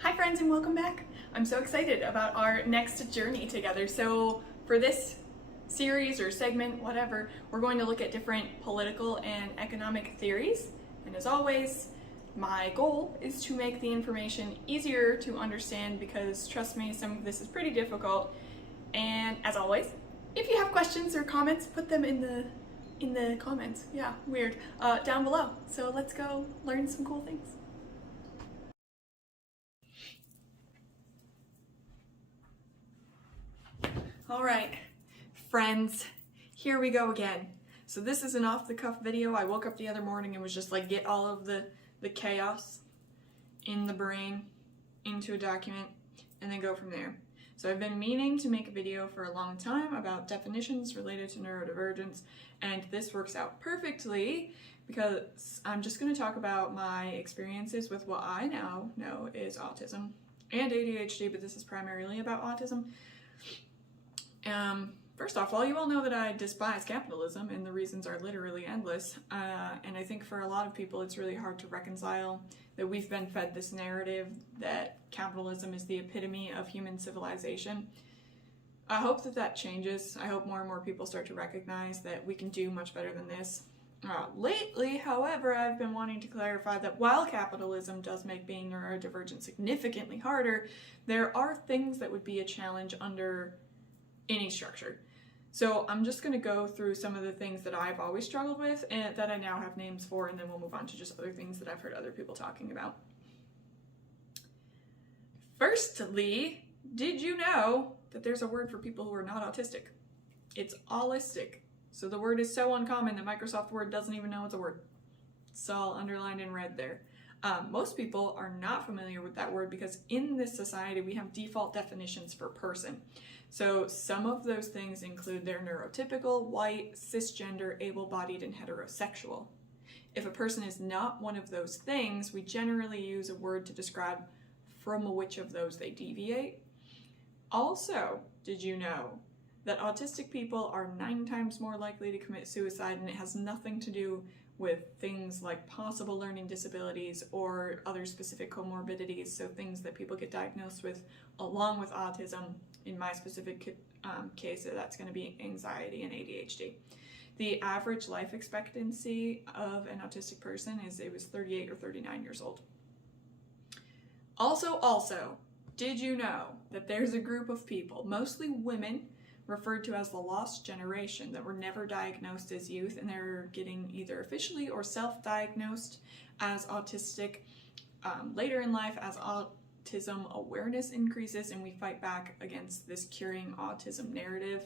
Hi friends and welcome back. I'm so excited about our next journey together. So for this series or segment, whatever, we're going to look at different political and economic theories. And as always, my goal is to make the information easier to understand because trust me, some of this is pretty difficult. And as always, if you have questions or comments, put them in the comments. Yeah, weird. Down below. So let's go learn some cool things. All right, friends, here we go again. So this is an off-the-cuff video. I woke up the other morning and was just like, get all of the chaos in the brain into a document and then go from there. So I've been meaning to make a video for a long time about definitions related to neurodivergence, and this works out perfectly because I'm just going to talk about my experiences with what I now know is autism and ADHD, but this is primarily about autism. First off, well, you all know that I despise capitalism, and the reasons are literally endless. And I think for a lot of people, it's really hard to reconcile that we've been fed this narrative that capitalism is the epitome of human civilization. I hope that changes. I hope more and more people start to recognize that we can do much better than this. Lately, however, I've been wanting to clarify that while capitalism does make being neurodivergent significantly harder, there are things that would be a challenge under any structure. So I'm just going to go through some of the things that I've always struggled with and that I now have names for, and then we'll move on to just other things that I've heard other people talking about. Firstly, did you know that there's a word for people who are not autistic? It's allistic. So the word is so uncommon that Microsoft Word doesn't even know it's a word. It's all underlined in red there. Most people are not familiar with that word because in this society we have default definitions for person. So some of those things include they're neurotypical, white, cisgender, able-bodied, and heterosexual. If a person is not one of those things, we generally use a word to describe from which of those they deviate. Also, did you know that autistic people are 9 times more likely to commit suicide, and it has nothing to do with things like possible learning disabilities or other specific comorbidities, so things that people get diagnosed with along with autism. In my specific case, that's going to be anxiety and ADHD. The average life expectancy of an autistic person it was 38 or 39 years old. Also, did you know that there's a group of people, mostly women, referred to as the lost generation, that were never diagnosed as youth, and they're getting either officially or self-diagnosed as autistic later in life as autism awareness increases and we fight back against this curing autism narrative.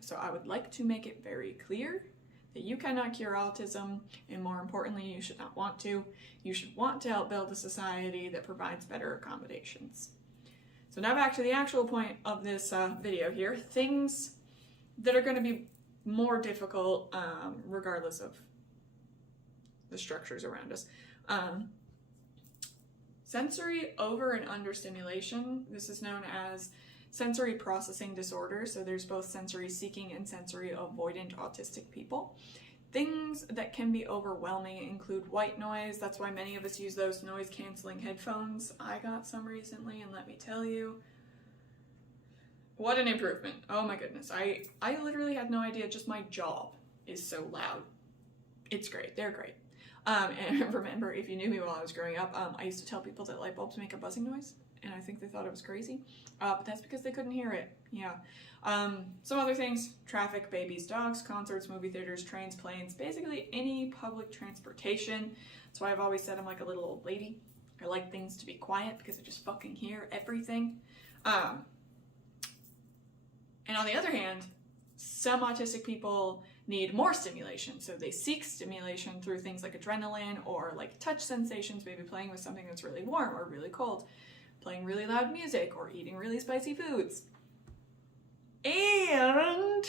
So I would like to make it very clear that you cannot cure autism, and more importantly, you should not want to. You should want to help build a society that provides better accommodations. So now back to the actual point of this video here, things that are going to be more difficult regardless of the structures around us. Sensory over and understimulation, this is known as sensory processing disorder, so there's both sensory seeking and sensory avoidant autistic people. Things that can be overwhelming include white noise. That's why many of us use those noise canceling headphones. I got some recently, and let me tell you, what an improvement. Oh my goodness. I literally had no idea just my jaw is so loud. It's great. They're great. And remember, if you knew me while I was growing up, I used to tell people that light bulbs make a buzzing noise, and I think they thought it was crazy. But that's because they couldn't hear it. Yeah. Some other things: traffic, babies, dogs, concerts, movie theaters, trains, planes, basically any public transportation. That's why I've always said I'm like a little old lady. I like things to be quiet because I just fucking hear everything. And on the other hand, some autistic people need more stimulation, so they seek stimulation through things like adrenaline or like touch sensations, maybe playing with something that's really warm or really cold, playing really loud music, or eating really spicy foods. And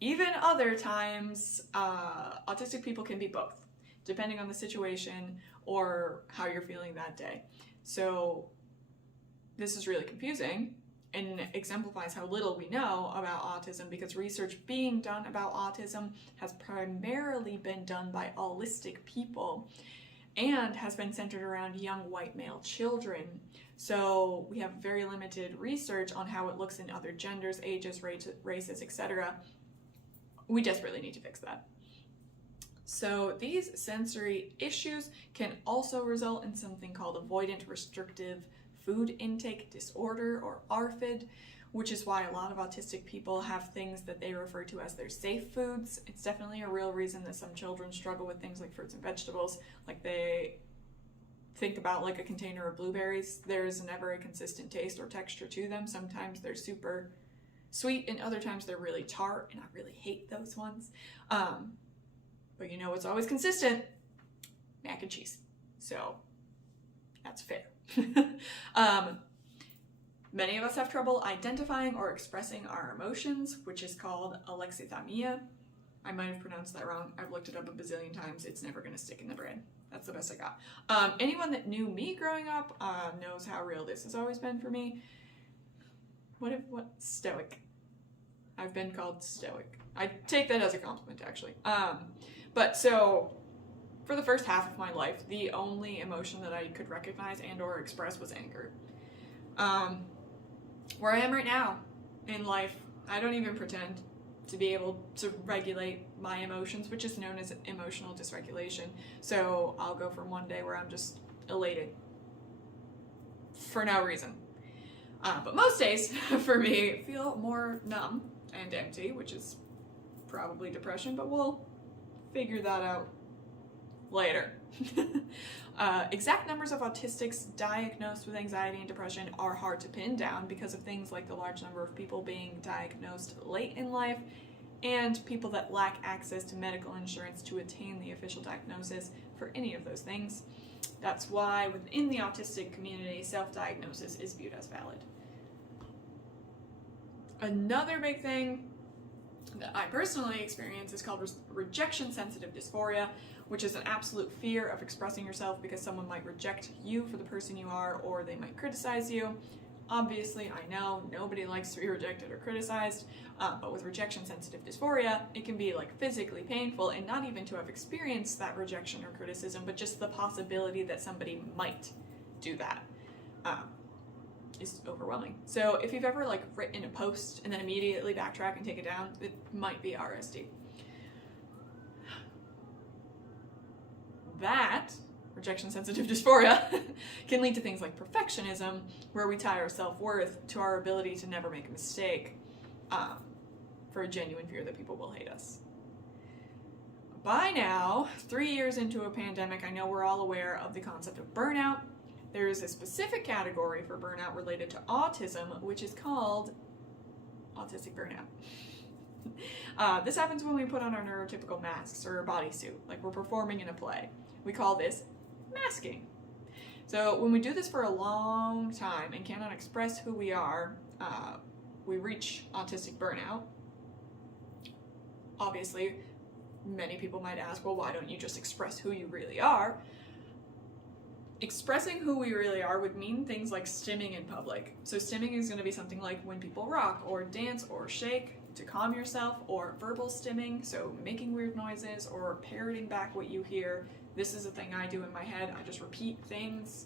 even other times, autistic people can be both, depending on the situation or how you're feeling that day. So this is really confusing and exemplifies how little we know about autism, because research being done about autism has primarily been done by allistic people, and has been centered around young white male children. So we have very limited research on how it looks in other genders, ages, races, etc. We desperately need to fix that. So these sensory issues can also result in something called avoidant restrictive food intake disorder, or ARFID, which is why a lot of autistic people have things that they refer to as their safe foods. It's definitely a real reason that some children struggle with things like fruits and vegetables. Like, they think about like a container of blueberries, there's never a consistent taste or texture to them. Sometimes they're super sweet and other times they're really tart, and I really hate those ones. But you know what's always consistent? Mac and cheese. So that's fair. Many of us have trouble identifying or expressing our emotions, which is called alexithymia. I might have pronounced that wrong. I've looked it up a bazillion times. It's never going to stick in the brain. That's the best I got. Anyone that knew me growing up knows how real this has always been for me. What? Stoic. I've been called stoic. I take that as a compliment, actually. But so, for the first half of my life, the only emotion that I could recognize and or express was anger. Where I am right now in life, I don't even pretend to be able to regulate my emotions, which is known as emotional dysregulation. So I'll go from one day where I'm just elated for no reason. But most days, for me, feel more numb and empty, which is probably depression, but we'll figure that out later. Exact numbers of autistics diagnosed with anxiety and depression are hard to pin down because of things like the large number of people being diagnosed late in life and people that lack access to medical insurance to attain the official diagnosis for any of those things. That's why within the autistic community, self-diagnosis is viewed as valid. Another big thing that I personally experience is called rejection-sensitive dysphoria, which is an absolute fear of expressing yourself because someone might reject you for the person you are, or they might criticize you. Obviously, I know nobody likes to be rejected or criticized, but with rejection-sensitive dysphoria, it can be like physically painful, and not even to have experienced that rejection or criticism, but just the possibility that somebody might do that is overwhelming. So if you've ever like written a post and then immediately backtrack and take it down, it might be RSD. That, rejection-sensitive dysphoria, can lead to things like perfectionism, where we tie our self-worth to our ability to never make a mistake, for a genuine fear that people will hate us. By now, 3 years into a pandemic, I know we're all aware of the concept of burnout. There is a specific category for burnout related to autism, which is called autistic burnout. This happens when we put on our neurotypical masks or a bodysuit, like we're performing in a play. We call this masking. So when we do this for a long time and cannot express who we are, we reach autistic burnout. Obviously, many people might ask, well, why don't you just express who you really are? Expressing who we really are would mean things like stimming in public. So stimming is going to be something like when people rock or dance or shake to calm yourself, or verbal stimming, so making weird noises or parroting back what you hear. This is a thing I do in my head. I just repeat things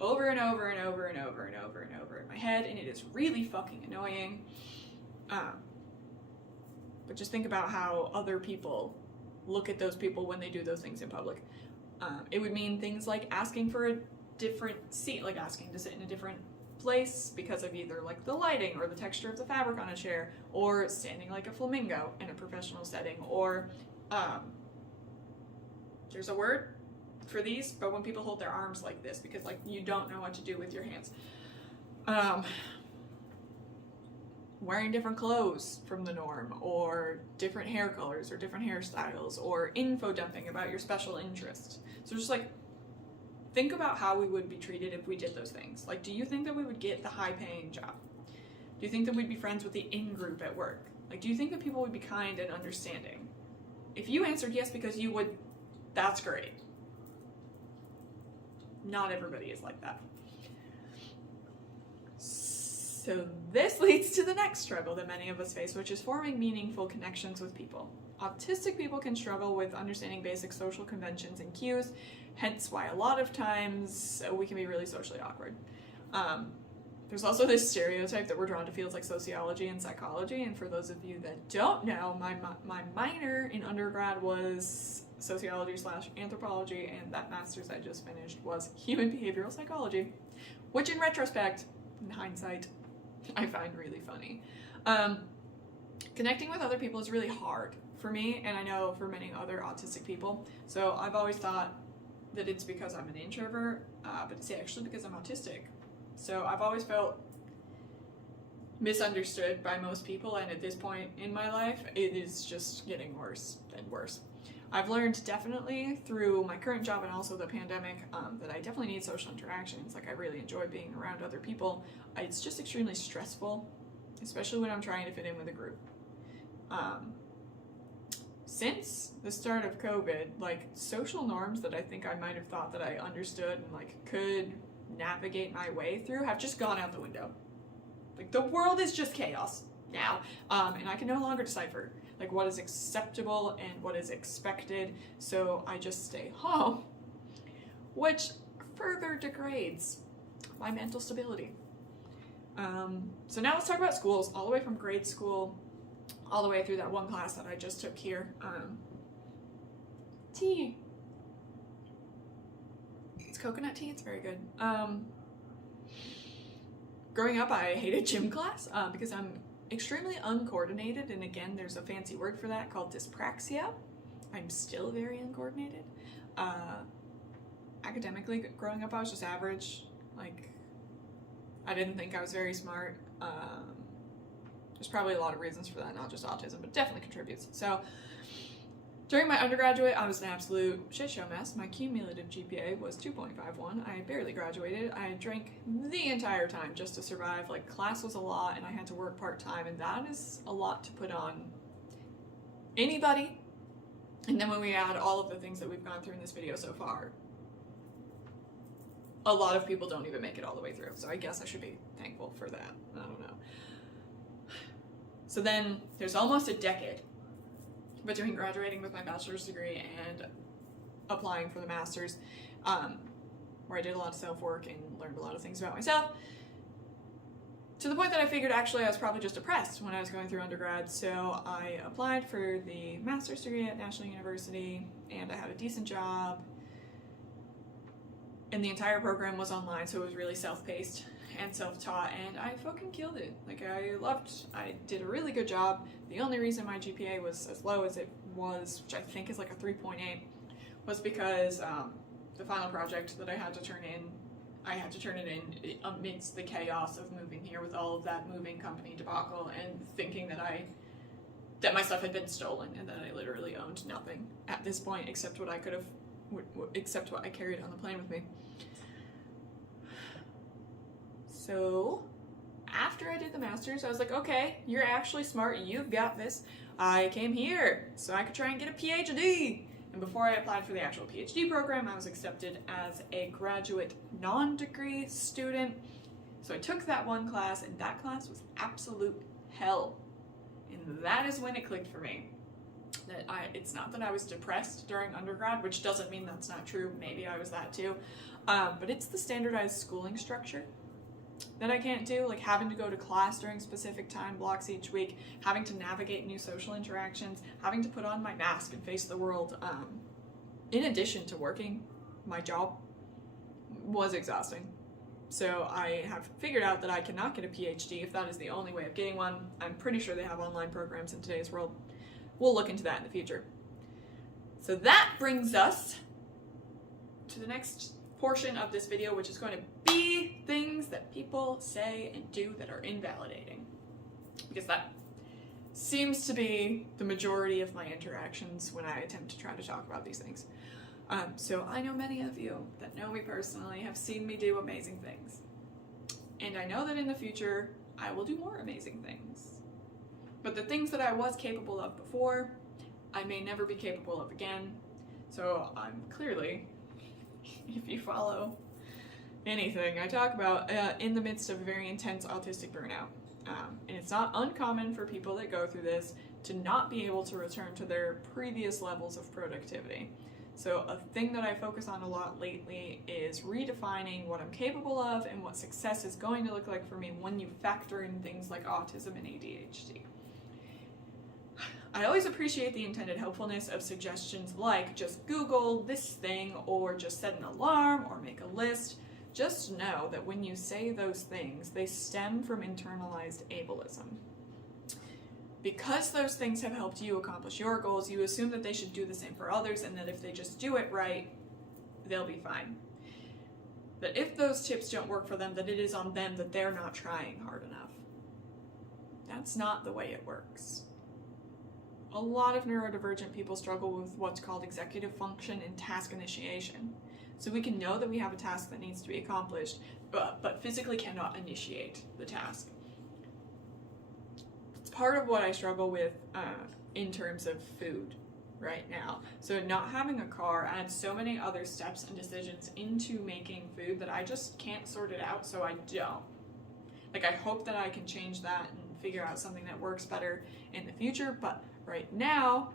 over and over and over and over and over and over in my head, and it is really fucking annoying. But just think about how other people look at those people when they do those things in public. It would mean things like asking for a different seat, like asking to sit in a different place because of either like the lighting or the texture of the fabric on a chair, or standing like a flamingo in a professional setting, or there's a word for these, but when people hold their arms like this because like you don't know what to do with your hands. Wearing different clothes from the norm, or different hair colors or different hairstyles, or info dumping about your special interests. So just like think about how we would be treated if we did those things. Like, do you think that we would get the high-paying job? Do you think that we'd be friends with the in-group at work? Like, do you think that people would be kind and understanding? If you answered yes because you would, that's great. Not everybody is like that. So this leads to the next struggle that many of us face, which is forming meaningful connections with people. Autistic people can struggle with understanding basic social conventions and cues, hence why a lot of times we can be really socially awkward. There's also this stereotype that we're drawn to fields like sociology and psychology, and for those of you that don't know, my minor in undergrad was sociology/anthropology, and that master's I just finished was human behavioral psychology, which in retrospect, in hindsight, I find really funny. Connecting with other people is really hard for me, and I know for many other autistic people. So I've always thought that it's because I'm an introvert, but it's actually because I'm autistic. So I've always felt misunderstood by most people, and at this point in my life, it is just getting worse and worse. I've learned definitely through my current job and also the pandemic that I definitely need social interactions. Like, I really enjoy being around other people. It's just extremely stressful, especially when I'm trying to fit in with a group. Since the start of COVID, like, social norms that I think I might have thought that I understood and like could navigate my way through have just gone out the window. Like, the world is just chaos now, and I can no longer decipher like what is acceptable and what is expected, so I just stay home, which further degrades my mental stability. So now let's talk about schools, all the way from grade school all the way through that one class that I just took here. Tea. It's coconut tea, it's very good. Growing up, I hated gym class because I'm extremely uncoordinated, and again, there's a fancy word for that called dyspraxia. I'm still very uncoordinated. Academically, growing up, I was just average. Like, I didn't think I was very smart. There's probably a lot of reasons for that, not just autism, but definitely contributes. So during my undergraduate, I was an absolute shit show mess. My cumulative GPA was 2.51. I barely graduated. I drank the entire time just to survive. Like, class was a lot, and I had to work part-time, and that is a lot to put on anybody. And then when we add all of the things that we've gone through in this video so far, a lot of people don't even make it all the way through. So I guess I should be thankful for that. I don't know. So then there's almost a decade between graduating with my bachelor's degree and applying for the master's, where I did a lot of self-work and learned a lot of things about myself, to the point that I figured actually I was probably just depressed when I was going through undergrad. So I applied for the master's degree at National University, and I had a decent job, and the entire program was online, so it was really self-paced and self-taught, and I fucking killed it. Like, I did a really good job. The only reason my GPA was as low as it was, which I think is like a 3.8, was because the final project that I had to turn it in amidst the chaos of moving here with all of that moving company debacle and thinking that my stuff had been stolen and that I literally owned nothing at this point except what I carried on the plane with me. So after I did the master's, I was like, okay, you're actually smart, you've got this. I came here so I could try and get a PhD. And before I applied for the actual PhD program, I was accepted as a graduate non-degree student. So I took that one class, and that class was absolute hell. And that is when it clicked for me. That it's not that I was depressed during undergrad, which doesn't mean that's not true. Maybe I was that too. But it's the standardized schooling structure that I can't do, like having to go to class during specific time blocks each week, having to navigate new social interactions, having to put on my mask and face the world, in addition to working my job, was exhausting. So I have figured out that I cannot get a PhD if that is the only way of getting one. I'm pretty sure they have online programs in today's world. We'll look into that in the future. So that brings us to the next portion of this video, which is going to be things that people say and do that are invalidating, because that seems to be the majority of my interactions when I attempt to try to talk about these things. So I know many of you that know me personally have seen me do amazing things, and I know that in the future I will do more amazing things, but the things that I was capable of before, I may never be capable of again. So I'm clearly, if you follow anything I talk about in the midst of a very intense autistic burnout. And it's not uncommon for people that go through this to not be able to return to their previous levels of productivity. So a thing that I focus on a lot lately is redefining what I'm capable of and what success is going to look like for me when you factor in things like autism and ADHD. I always appreciate the intended helpfulness of suggestions like just Google this thing or just set an alarm or make a list. Just know that when you say those things, they stem from internalized ableism. Because those things have helped you accomplish your goals, you assume that they should do the same for others and that if they just do it right, they'll be fine. That if those tips don't work for them, that it is on them that they're not trying hard enough. That's not the way it works. A lot of neurodivergent people struggle with what's called executive function and task initiation. So we can know that we have a task that needs to be accomplished, but physically cannot initiate the task. It's part of what I struggle with in terms of food right now. So not having a car adds so many other steps and decisions into making food that I just can't sort it out, so I don't. Like, I hope that I can change that and figure out something that works better in the future, but right now,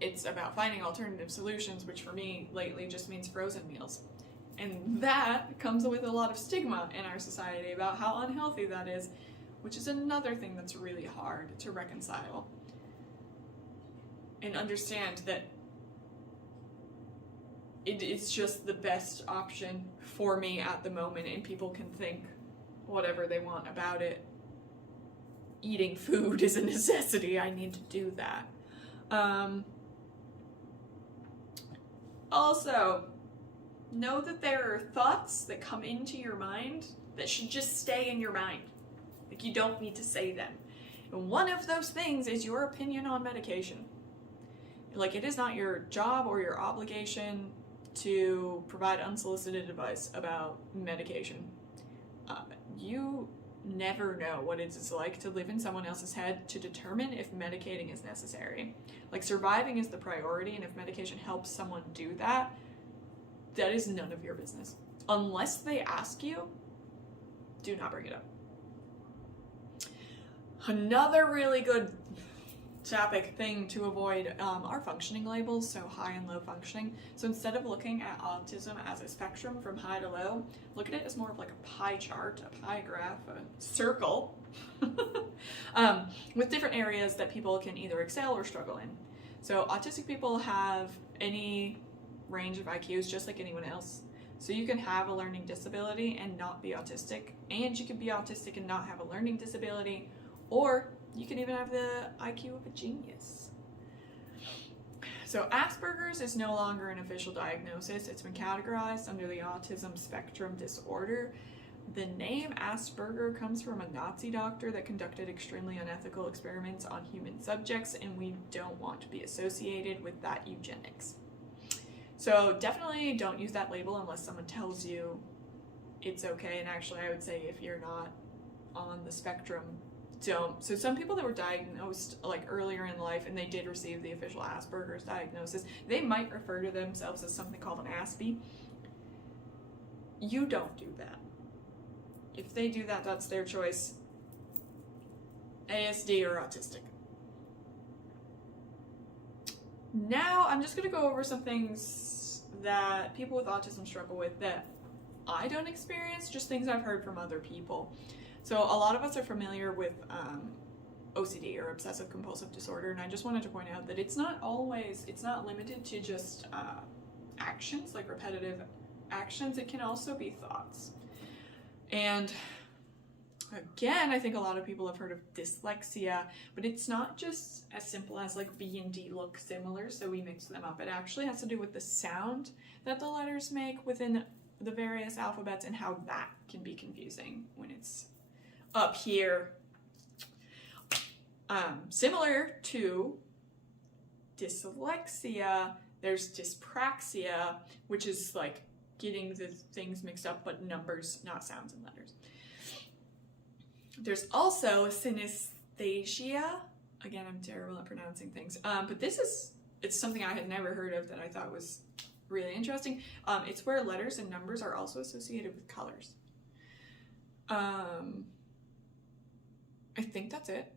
it's about finding alternative solutions, which for me lately just means frozen meals. And that comes with a lot of stigma in our society about how unhealthy that is, which is another thing that's really hard to reconcile. And understand that it is just the best option for me at the moment, and people can think whatever they want about it. Eating food is a necessity. I need to do that. Also, know that there are thoughts that come into your mind that should just stay in your mind. Like, you don't need to say them. And one of those things is your opinion on medication. Like, it is not your job or your obligation to provide unsolicited advice about medication. You never know what it is like to live in someone else's head to determine if medicating is necessary. Like, surviving is the priority, and if medication helps someone do that, that is none of your business. Unless they ask you, do not bring it up. Another really good topic thing to avoid are functioning labels, so high and low functioning. So instead of looking at autism as a spectrum from high to low, look at it as more of like a pie chart, a pie graph, a circle, with different areas that people can either excel or struggle in. So autistic people have any range of IQs just like anyone else. So you can have a learning disability and not be autistic, and you can be autistic and not have a learning disability, or you can even have the IQ of a genius. So Asperger's is no longer an official diagnosis. It's been categorized under the autism spectrum disorder. The name Asperger comes from a Nazi doctor that conducted extremely unethical experiments on human subjects, and we don't want to be associated with that eugenics. So definitely don't use that label unless someone tells you it's okay. And actually, I would say if you're not on the spectrum, don't. So some people that were diagnosed like earlier in life and they did receive the official Asperger's diagnosis, they might refer to themselves as something called an Aspie. You don't do that. If they do that, that's their choice. ASD or autistic. Now I'm just going to go over some things that people with autism struggle with that I don't experience, just things I've heard from other people. So a lot of us are familiar with OCD or obsessive compulsive disorder, and I just wanted to point out that it's not limited to just actions, like repetitive actions. It can also be thoughts. And again, I think a lot of people have heard of dyslexia, but it's not just as simple as like B and D look similar, so we mix them up. It actually has to do with the sound that the letters make within the various alphabets and how that can be confusing when it's up here. Similar to dyslexia, there's dyspraxia, which is like getting the things mixed up, but numbers, not sounds and letters. There's also synesthesia. Again, I'm terrible at pronouncing things. But it's something I had never heard of that I thought was really interesting. It's where letters and numbers are also associated with colors. I think that's it.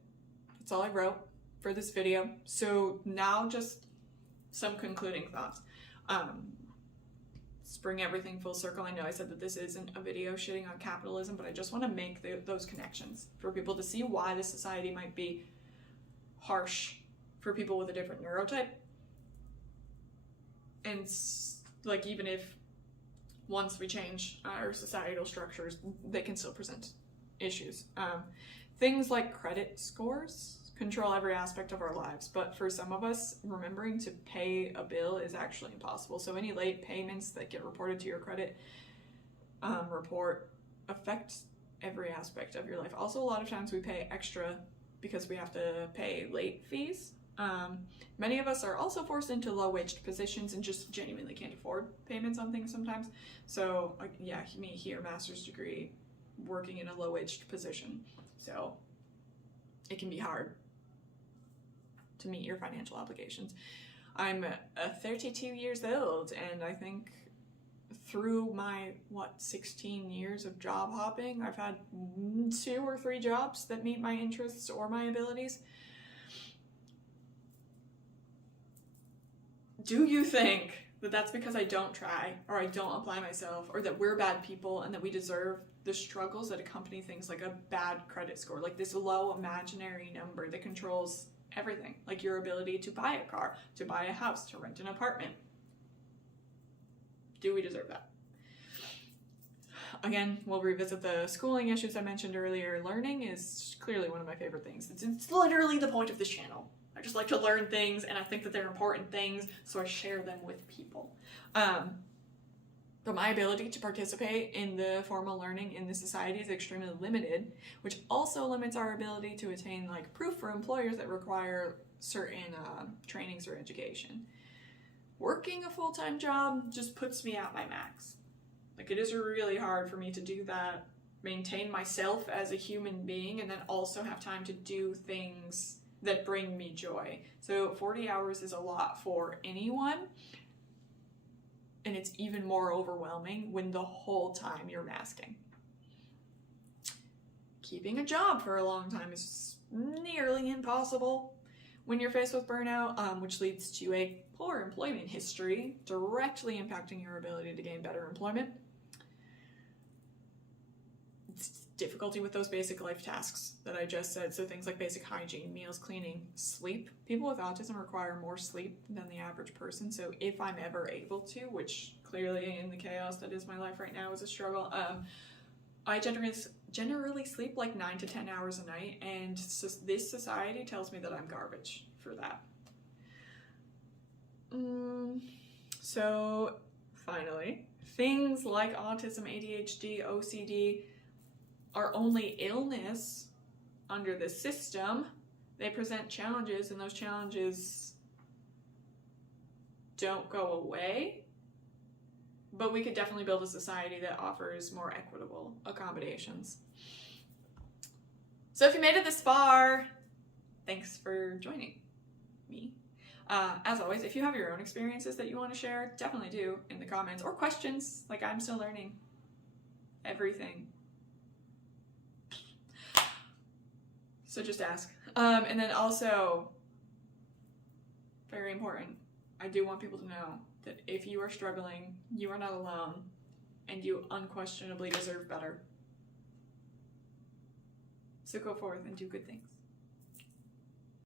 That's all I wrote for this video. So now just some concluding thoughts. Let's bring everything full circle. I know I said that this isn't a video shitting on capitalism, but I just want to make those connections for people to see why the society might be harsh for people with a different neurotype. And like, even if once we change our societal structures, they can still present issues. Things like credit scores control every aspect of our lives, but for some of us, remembering to pay a bill is actually impossible. So any late payments that get reported to your credit report affect every aspect of your life. Also, a lot of times we pay extra because we have to pay late fees. Many of us are also forced into low-waged positions and just genuinely can't afford payments on things sometimes. So yeah, me here, master's degree, working in a low-waged position. So it can be hard to meet your financial obligations. I'm 32 years old, and I think through my, 16 years of job hopping, I've had 2 or 3 jobs that meet my interests or my abilities. Do you think that that's because I don't try, or I don't apply myself, or that we're bad people and that we deserve the struggles that accompany things like a bad credit score, like this low imaginary number that controls everything, like your ability to buy a car, to buy a house, to rent an apartment? Do we deserve that? Again, we'll revisit the schooling issues I mentioned earlier. Learning is clearly one of my favorite things. It's literally the point of this channel. I just like to learn things, and I think that they're important things, so I share them with people. But my ability to participate in the formal learning in the society is extremely limited, which also limits our ability to attain like proof for employers that require certain trainings or education. Working a full-time job just puts me at my max. Like, it is really hard for me to do that, maintain myself as a human being, and then also have time to do things that bring me joy. So 40 hours is a lot for anyone. And it's even more overwhelming when the whole time you're masking. Keeping a job for a long time is nearly impossible when you're faced with burnout, which leads to a poor employment history, directly impacting your ability to gain better employment. It's difficulty with those basic life tasks that I just said, so things like basic hygiene, meals, cleaning, sleep. People with autism require more sleep than the average person, so if I'm ever able to, which clearly in the chaos that is my life right now is a struggle, I generally sleep like 9 to 10 hours a night, and this society tells me that I'm garbage for that. So finally, things like autism, ADHD, OCD are only illness under the system. They present challenges, and those challenges don't go away. But we could definitely build a society that offers more equitable accommodations. So if you made it this far, thanks for joining me. As always, if you have your own experiences that you want to share, definitely do in the comments, or questions. Like, I'm still learning everything. So just ask. And then also, very important, I do want people to know that if you are struggling, you are not alone, and you unquestionably deserve better. So go forth and do good things.